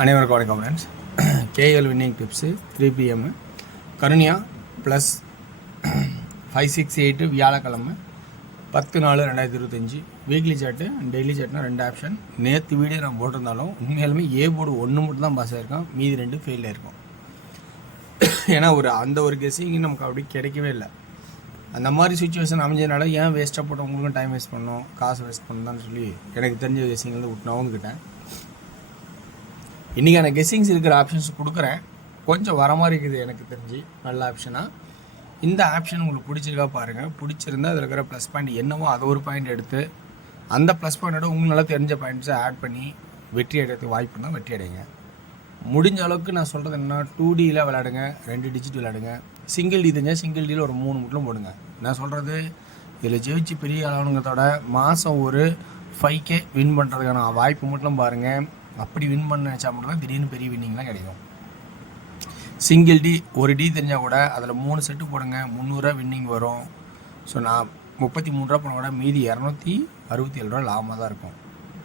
அனைவருக்கும் வணக்கம் friends. KL winning tips 3 PM Karunya plus 568 வியாழக்கிழமை 10/4/2025 வீக்லி சார்ட்டு டெய்லி சார்ட்னா 2 ஆப்ஷன். நேற்று வீடியோ நான் போட்டிருந்தாலும் உண்மையாலுமே ஏ போர்டு 1 மட்டும் தான் பாஸ் ஆகிருக்கோம், மீதி 2 ஃபெயில் ஆகிருக்கும். ஏன்னா அந்த ஒரு கெஸ்ஸிங் நமக்கு அப்படி கிடைக்கவே இல்லை. அந்த மாதிரி சுச்சுவேஷன் அமைஞ்சதுனால ஏன் வேஸ்ட்டாக போட்டு உங்களுக்கும் டைம் வேஸ்ட் பண்ணணும், காசு வேஸ்ட் பண்ணணும்னு சொல்லி எனக்கு தெரிஞ்ச கெஸ்ஸிங்கில் விட்டு வந்துக்கிட்டேன். இன்றைக்கான கெஸ்ஸிங்ஸ் இருக்கிற ஆப்ஷன்ஸ் கொடுக்குறேன். கொஞ்சம் வர மாதிரி இருக்குது எனக்கு தெரிஞ்சு நல்ல ஆப்ஷனாக. இந்த ஆப்ஷன் உங்களுக்கு பிடிச்சிருக்கா பாருங்கள். பிடிச்சிருந்தா அதில் இருக்கிற ப்ளஸ் பாயிண்ட் என்னவோ அதை ஒரு பாயிண்ட் எடுத்து அந்த ப்ளஸ் பாயிண்டோட உங்களுக்கு நல்லா தெரிஞ்ச பாயிண்ட்ஸை ஆட் பண்ணி வெற்றி அடைகிறதுக்கு வாய்ப்பு தான் வெற்றி அடைங்க. முடிஞ்ச அளவுக்கு நான் சொல்கிறது என்ன, 2Dயில் விளையாடுங்க, 2 டிஜிட் விளையாடுங்க. சிங்கிள் டி தெரிஞ்சால் சிங்கிள் டியில் ஒரு 3 முட்டும் போடுங்க. நான் சொல்கிறது இதில் ஜெயிச்சு பெரிய ஆளுங்கிறதோட மாதம் ஒரு 5K வின் பண்ணுறதுக்கான வாய்ப்பு மட்டும் பாருங்கள். அப்படி வின் பண்ண நினச்சா மட்டும் தான் திடீர்னு பெரிய வின்னிங்லாம் கிடைக்கும். சிங்கிள் டி ஒரு டி தெரிஞ்சால் கூட அதில் 3 செட்டு போடுங்க, 300 வின்னிங் வரும். ஸோ நான் 33 போன கூட மீதி 267 லாபமாக தான் இருக்கும்.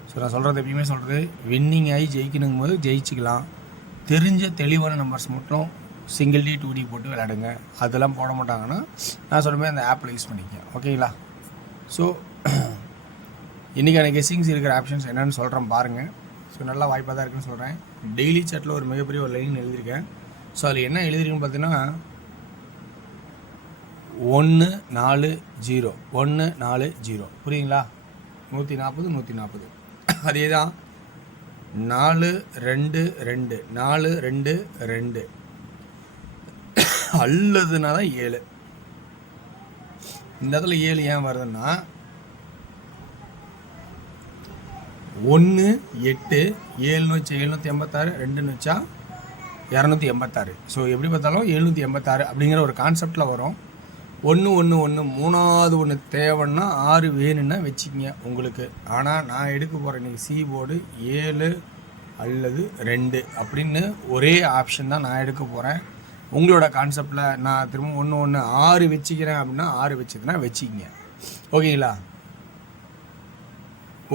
ஸோ நான் சொல்கிறது எப்பயுமே சொல்கிறது, வின்னிங் ஆகி ஜெயிக்கணுங்கும் போது ஜெயிச்சிக்கலாம். தெரிஞ்ச தெளிவான நம்பர்ஸ் மட்டும் சிங்கிள் டி 2D போட்டு விளையாடுங்க. அதெல்லாம் போட மாட்டாங்கன்னா நான் சொல்ல மாதிரி அந்த ஆப்பில் யூஸ் பண்ணிக்க, ஓகேங்களா? ஸோ இன்றைக்கான கெஸ்ஸிங்ஸ் இருக்கிற ஆப்ஷன்ஸ் என்னென்னு சொல்கிறேன் பாருங்கள். ஸோ நல்லா வாய்ப்பாக தான் இருக்குன்னு சொல்கிறேன். டெய்லி சார்ட்டில் ஒரு மிகப்பெரிய ஒரு லைன் எழுதியிருக்கேன். ஸோ அதில் என்ன எழுதிருக்குன்னு பார்த்தீங்கன்னா 140 140 புரியுங்களா? 140 140 அதே தான் 422 422 அல்லதுனா தான் 7. இந்த இடத்துல 7 ஏன் வருதுன்னா 1 8 7 வச்சா 786, 2 வச்சா 286. ஸோ எப்படி பார்த்தாலும் 786 அப்படிங்கிற ஒரு கான்செப்டில் வரும். 1 1 1 மூணாவது ஒன்று தேவைன்னா 6 வேணும்னா வச்சுக்கிங்க உங்களுக்கு. ஆனால் நான் எடுக்க போகிறேன் இன்றைக்கி சி போர்டு 7 அல்லது 2 அப்படின்னு ஒரே ஆப்ஷன் தான் நான் எடுக்க போகிறேன். உங்களோட கான்செப்டில் நான் திரும்ப 1 1 6 வச்சுக்கிறேன் அப்படின்னா 6 வச்சுதுன்னா வச்சுக்கிங்க, ஓகேங்களா?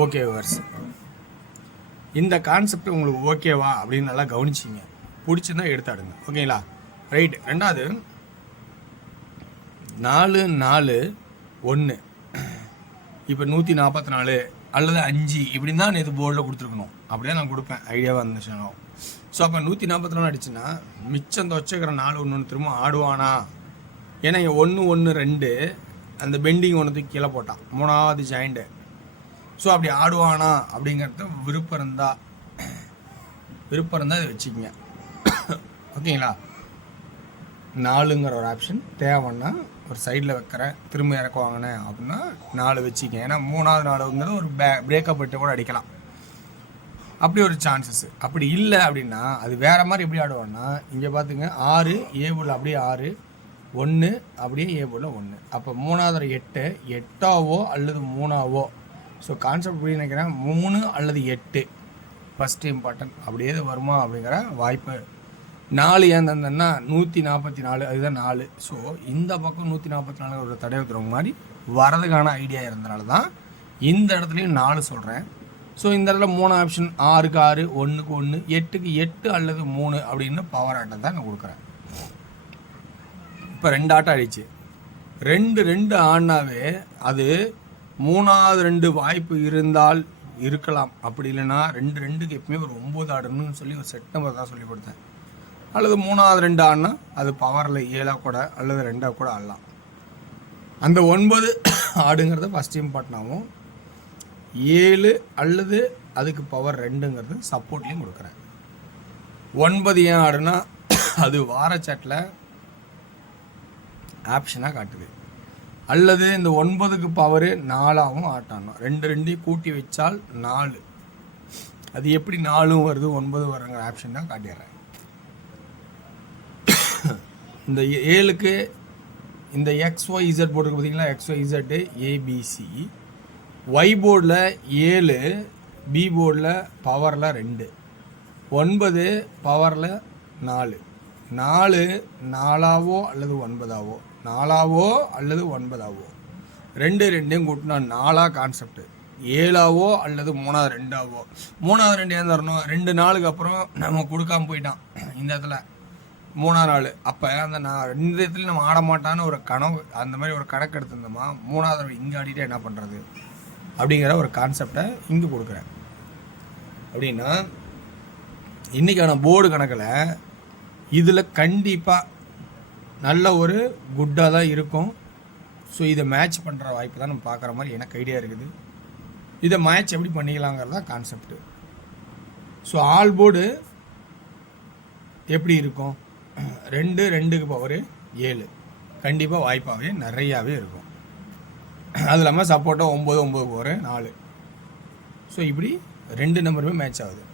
ஓகே வர்ஸ், இந்த கான்செப்ட் உங்களுக்கு ஓகேவா அப்படின்னு நல்லா கவனிச்சிங்க. பிடிச்சிருந்தா எடுத்தாடுங்க, ஓகேங்களா? ரைட். ரெண்டாவது 4 4 1 இப்போ 144 அல்லது 5 இப்படி தான் நேற்று போர்டில் கொடுத்துருக்கணும். அப்படியே நான் கொடுப்பேன் ஐடியாவாக இருந்துச்சுன்னா. ஸோ அப்போ 144 அடிச்சுன்னா மிச்சம் தொச்சக்கிற 4 1 திரும்ப ஆடுவானா? ஏன்னா இங்கே 1 1 2 அந்த பெண்டிங் ஒன்று கீழே போட்டான், 3வது ஜாயிண்ட்டு. ஸோ அப்படி ஆடுவானா அப்படிங்கிறது விருப்பம் இருந்தால் இதை வச்சுக்கோங்க, ஓகேங்களா? 4ங்கிற ஒரு ஆப்ஷன் தேவைன்னா ஒரு சைடில் வைக்கிறேன், திரும்ப இறக்குவாங்கண்ணே அப்படின்னா 4 வச்சுக்கங்க. ஏன்னா 3வது 4ங்கிறது ஒரு பிரேக்கப் விட்டு கூட அடிக்கலாம், அப்படி ஒரு சான்சஸ். அப்படி இல்லை அப்படின்னா அது வேறு மாதிரி எப்படி ஆடுவான்னா, இங்கே பார்த்துங்க 6 ஏ போல் அப்படியே 6 1 அப்படியே ஏ போல் 1. அப்போ 3வது 8 8ஆவோ அல்லது 3ஆவோ. ஸோ கான்செப்ட் எப்படி நினைக்கிறேன், 3 அல்லது 8 ஃபஸ்ட்டு இம்பார்ட்டன்ட் அப்படியே வருமா அப்படிங்கிற வாய்ப்பு. 4 ஏன் தந்தேன்னா 144 அதுதான் 4. ஸோ இந்த பக்கம் 144 ஒரு தடை வைக்கிறவங்க மாதிரி வரதுக்கான ஐடியா இருந்தனால தான் இந்த இடத்துலையும் 4 சொல்கிறேன். ஸோ இந்த இடத்துல 3 ஆப்ஷன் 6க்கு 6 1க்கு 1 8க்கு 8 அல்லது 3 அப்படின்னு பவர் ஆட்டம் தான் நான் கொடுக்குறேன். இப்போ 2 ஆட்டம் ஆயிடுச்சு. 2 2 ஆடினாவே அது 3வது 2 வாய்ப்பு இருந்தால் இருக்கலாம். அப்படி இல்லைன்னா 2 2க்கு எப்பவுமே ஒரு 9 ஆடணும்னு சொல்லி ஒரு செட் நம்பர் தான் சொல்லி கொடுத்தேன். அல்லது 3வது 2 ஆடினா அது பவரில் 7 கூட அல்லது 2 கூட ஆடலாம். அந்த 9 ஆடுங்கிறது ஃபஸ்ட் இம்பார்ட்டன்டாகவும் 7 அல்லது அதுக்கு பவர் 2ங்கிறது சப்போர்ட்லேயும் கொடுக்குறேன். 9 ஏன் ஆடுனா அது வாரச்சாட்டில் ஆப்ஷனாக காட்டுது. அல்லது இந்த 9க்கு பவர் 4ஆகவும் ஆட்டானோம். 2 2 கூட்டி வச்சால் 4. அது எப்படி 4 வருது 9 வருங்கிற ஆப்ஷன் தான் காட்டிடுறேன். இந்த 7க்கு இந்த XYZ போர்டு பார்த்தீங்களா, XYZ ABC. ஒய் போர்டில் 7, பி போர்டில் பவரில் 2, 9 பவரில் 4. 4 4ஆவோ அல்லது 9ஆவோ, 4ஆவோ அல்லது 9ஆவோ, 2 2 கூட்டினா 4 கான்செப்ட். 7ஆவோ அல்லது 3வது 2ஆவோ. 3வது 2 ஏன் தரணும்? 2 நாளுக்கு அப்புறம் நம்ம கொடுக்காம போயிட்டான் இந்த இடத்துல 3ஆவது நாள். அப்போ அந்த இந்த இடத்துல நம்ம ஆட மாட்டான்னு ஒரு கனவு, அந்த மாதிரி ஒரு கணக்கு எடுத்திருந்தோமா, 3வது இங்கே ஆடிட்டு என்ன பண்ணுறது அப்படிங்கிற ஒரு கான்செப்டை இங்கே கொடுக்குறேன். அப்படின்னா இன்றைக்கான போர்டு கணக்கில் இதில் கண்டிப்பாக நல்ல ஒரு குட்டாக தான் இருக்கும். ஸோ இதை மேட்ச் பண்ணுற வாய்ப்பு தான் நம்ம பார்க்குற மாதிரி எனக்கு ஐடியா இருக்குது. இதை மேட்ச் எப்படி பண்ணிக்கலாங்கிறது தான் கான்செப்டு. ஸோ ஆல் போர்டு எப்படி இருக்கும்? 2 2க்கு பவர் 7 கண்டிப்பாக வாய்ப்பாகவே நிறையாவே இருக்கும். அது இல்லாமல் சப்போர்ட்டாக 9 9 பவர் 4. ஸோ இப்படி 2 நம்பருமே மேட்ச் ஆகுது.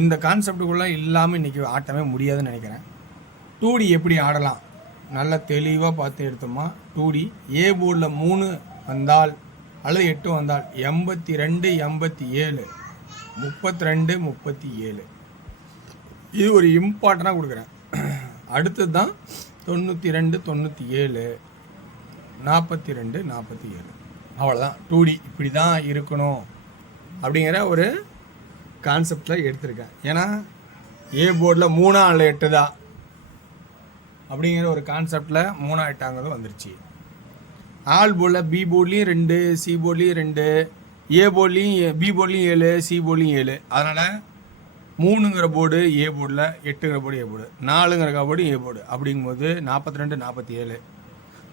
இந்த கான்செப்டுக்குள்ளே இல்லாமல் இன்றைக்கி ஆட்டமே முடியாதுன்னு நினைக்கிறேன். 2D எப்படி ஆடலாம் நல்லா தெளிவாக பார்த்து எடுத்தோமா, 2D ஏ போர்டில் 3 வந்தால் அல்லது 8 வந்தால் 82 87 32 37 இது ஒரு இம்பார்ட்டண்டாக கொடுக்குறேன். அடுத்தது தான் 92 97 42 47. அவ்வளோதான். 2D இப்படி தான் இருக்கணும் அப்படிங்கிற ஒரு கான்செப்டில் எடுத்திருக்கேன். ஏன்னா ஏ போர்டில் 3 அல்ல 8 தான் அப்படிங்கிற ஒரு கான்செப்டில் 3 8 வந்துருச்சு. ஆல் போர்டில் பி போர்ட்லேயும் 2, சி போர்ட்லேயும் 2, ஏ போர்ட்லேயும் பி போர்ட்லேயும் 7, சி போர்ட்லேயும் 7. அதனால் 3ங்கிற போர்டு ஏ போர்டில், 8ங்கிற போர்டு ஏ போர்டு, 4ங்கிற போர்டு ஏ போர்டு. அப்படிங்கும்போது 42 47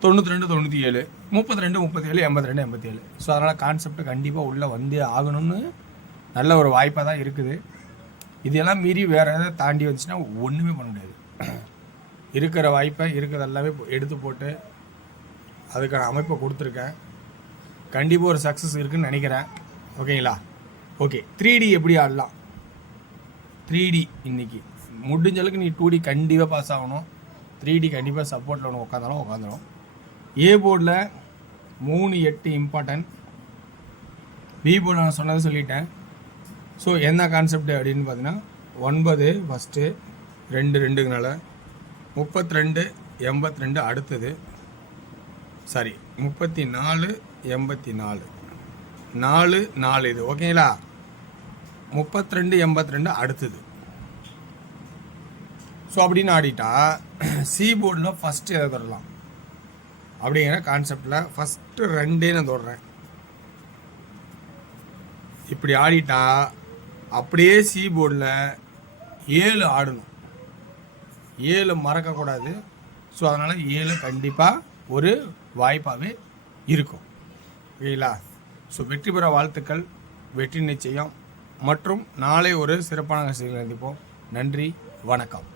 92 97 32 37 82 87. ஸோ அதனால் கான்செப்ட் கண்டிப்பாக உள்ளே வந்தே ஆகணும்னு நல்ல ஒரு வாய்ப்பாக தான் இருக்குது. இதெல்லாம் மீறி வேறு எதாவது தாண்டி வந்துச்சுன்னா ஒன்றுமே பண்ண முடியாது. இருக்கிற வாய்ப்பை இருக்கிறதெல்லாமே எடுத்து போட்டு அதுக்கான அமைப்பை கொடுத்துருக்கேன். கண்டிப்பாக ஒரு சக்ஸஸ் இருக்குதுன்னு நினைக்கிறேன். ஓகேங்களா? ஓகே. 3D எப்படி ஆடலாம்? 3D இன்றைக்கி முடிஞ்ச அளவுக்கு நீ 2D கண்டிப்பாக பாஸ் ஆகணும். 3D கண்டிப்பாக சப்போர்ட்டில் ஒன்று உட்காந்துடும். ஏ போர்டில் 3 8 இம்பார்ட்டன்ட். பி போர்டு நான் சொன்னதை சொல்லிட்டேன். ஸோ என்ன கான்செப்ட் அப்படின்னு பார்த்தீங்கன்னா 9 ஃபஸ்ட்டு 2 2ங்கனால 32 82 அடுத்தது, சாரி 34 84 4 4 இது ஓகேங்களா? 32 82 அடுத்தது. ஸோ அப்படின்னு ஆடிட்டா சி போர்டில் ஃபஸ்ட்டு எதை தொடரலாம் அப்படிங்கிற கான்செப்டில் ஃபஸ்ட்டு 2 நான் தொடறேன். இப்படி ஆடிட்டா அப்படியே சி போர்டில் 7 ஆடணும். 7 மறக்கக்கூடாது. ஸோ அதனால் 7 கண்டிப்பாக ஒரு வாய்ப்பாகவே இருக்கும். ஓகேங்களா? ஸோ வெற்றி பெற வாழ்த்துக்கள், வெற்றி நிச்சயம். மற்றும் நாளை ஒரு சிறப்பான விஷயங்களை சந்திப்போம். நன்றி, வணக்கம்.